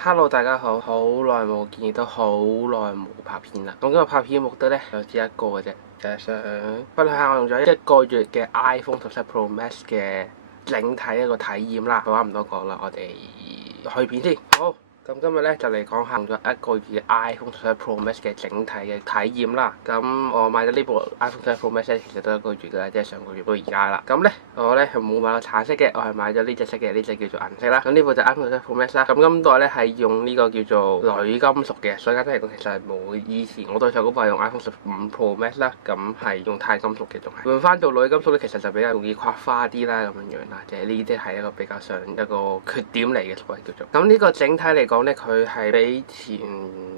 Hello，大家好，好耐冇見，亦都好耐冇拍片啦。咁今日拍片嘅目的咧，就只一個嘅啫，就係想分享下我用咗1個月嘅 iPhone 17 Pro Max 嘅整體一個體驗啦。廢話唔多講啦，我哋去片先。好，咁今日咧就嚟講下用咗1個月嘅 iPhone 17 Pro Max 嘅整體嘅體驗啦。咁我買咗呢部 iPhone 17 Pro Max 咧，其實都1個月㗎啦，即係上個月到而家啦。咁咧我咧係冇買到橙色嘅，我係買咗呢隻色嘅，呢隻叫做銀色啦。咁呢部就 iPhone 17 Pro Max 啦。咁今代咧係用呢個叫做鋁金屬嘅，所以簡單嚟講其實係冇以前我對上嗰部係用 iPhone 15 Pro Max 啦，咁係用鈦金屬嘅，仲係換翻做鋁金屬咧，其實就比較容易刮花啲啦，咁樣樣啦。即係呢啲係一個比較上一個缺點嚟嘅，所謂叫做。咁呢個整體嚟講咧，佢係比前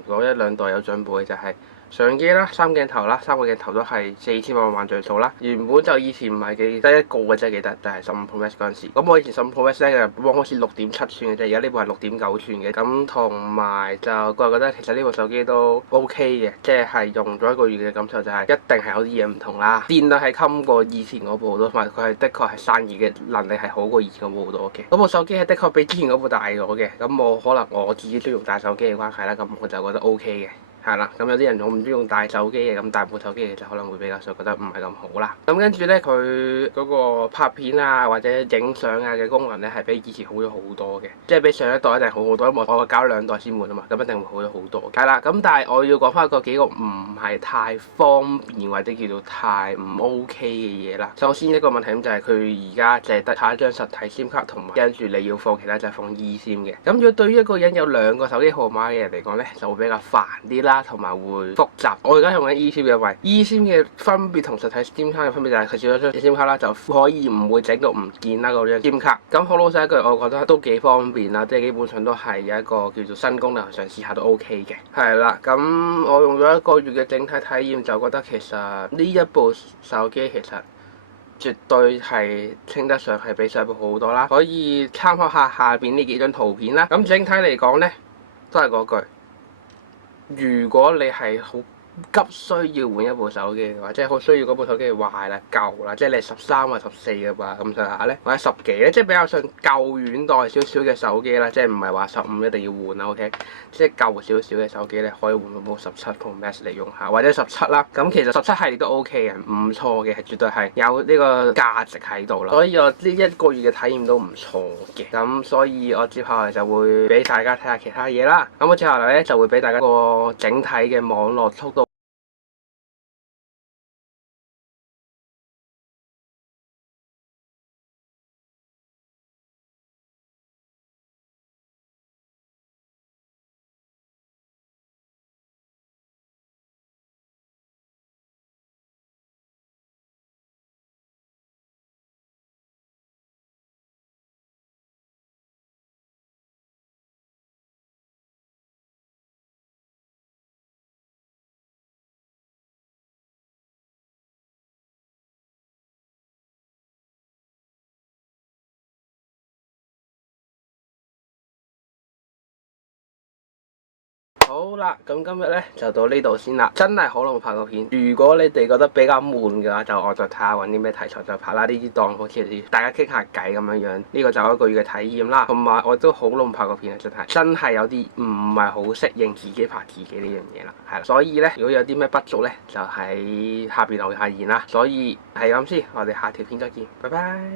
嗰1、2代有進步嘅，就係相機啦、3鏡頭啦，3個鏡頭都係4800萬像素啦。原本就以前唔係得1個嘅啫，記得就係15 Pro Max 嗰陣時。咁我以前15 Pro Max 咧就幫好似6.7寸嘅啫，而家呢部係6.9寸嘅。咁同埋就個人覺得其實呢部手機都 OK 嘅，即係用咗1個月嘅感受就係一定係有啲嘢唔同啦。電量係襟過以前嗰部好多，同埋佢係的確係散熱嘅能力係好過以前嗰部好多嘅。嗰部手機係的確比之前嗰部大咗嘅。咁可能我自己都用大手機嘅關係啦，咁我就覺得 OK 嘅。係啦，咁有啲人我唔中意用大手機嘅，咁大部手機其實可能會比較上覺得唔係咁好啦。咁跟住咧，佢嗰個拍片啊或者影相啊嘅功能咧係比以前好咗好多嘅，即係比上一代一定好好多，因為我搞2代先換啊嘛，咁一定會好咗好多。係啦，咁但係我要講翻幾個唔係太方便或者叫做太唔 OK 嘅嘢啦。首先一個問題咁就係佢而家淨係得下一張實體 SIM 卡，同埋跟住你要放其他就係放 eSIM 嘅。咁如果對於一個人有2個手機號碼嘅人嚟講咧，就會比較煩啲啦。同埋會複雜。我而家用緊 eSIM 嘅，因為 eSIM 嘅分別同實體 SIM 卡嘅分別就係佢少咗張 SIM 卡啦，就可以唔會整到唔見啦嗰張 SIM 卡。咁好老實一句，我覺得都幾方便啦，即係基本上都係有一個叫做新功能，嘗試下都 OK 嘅。係啦，咁我用咗1個月嘅整體體驗，就覺得其實呢一部手機其實絕對係稱得上係比上一部好好多啦。可以參考下邊呢幾張圖片啦。咁整體嚟講呢，都係嗰句。如果你係好急需要換一部手機嘅話，即係好需要嗰部手機壞啦、舊啦，即係你13或14嘅話咁上下咧，或者10幾咧，即係比較上舊軟代少少嘅手機啦，即係唔係話15一定要換啦 ，OK？ 即係舊少少嘅手機咧，可以換部17 Pro Max 嚟用下，或者17啦。咁其實17系列都 OK 嘅，唔錯嘅，係絕對係有呢個價值喺度啦。所以我呢1個月嘅體驗都唔錯嘅。咁所以我接下來就會俾大家睇下其他嘢啦。咁我接下來咧就會俾大家個整體嘅網絡速度。好啦，咁今日咧就到呢度先啦。真係好耐冇拍過片。如果你哋覺得比較悶嘅話，我就睇下揾啲咩題材就拍啦。呢啲當好似大家傾下偈咁樣樣。呢個就1個月嘅體驗啦。同埋我都好耐冇拍過片啊，真係有啲唔係好適應自己拍自己呢樣嘢啦。係啦，所以咧如果有啲咩不足咧，就喺下邊留下言啦。所以係咁先，我哋下條片再見，拜拜。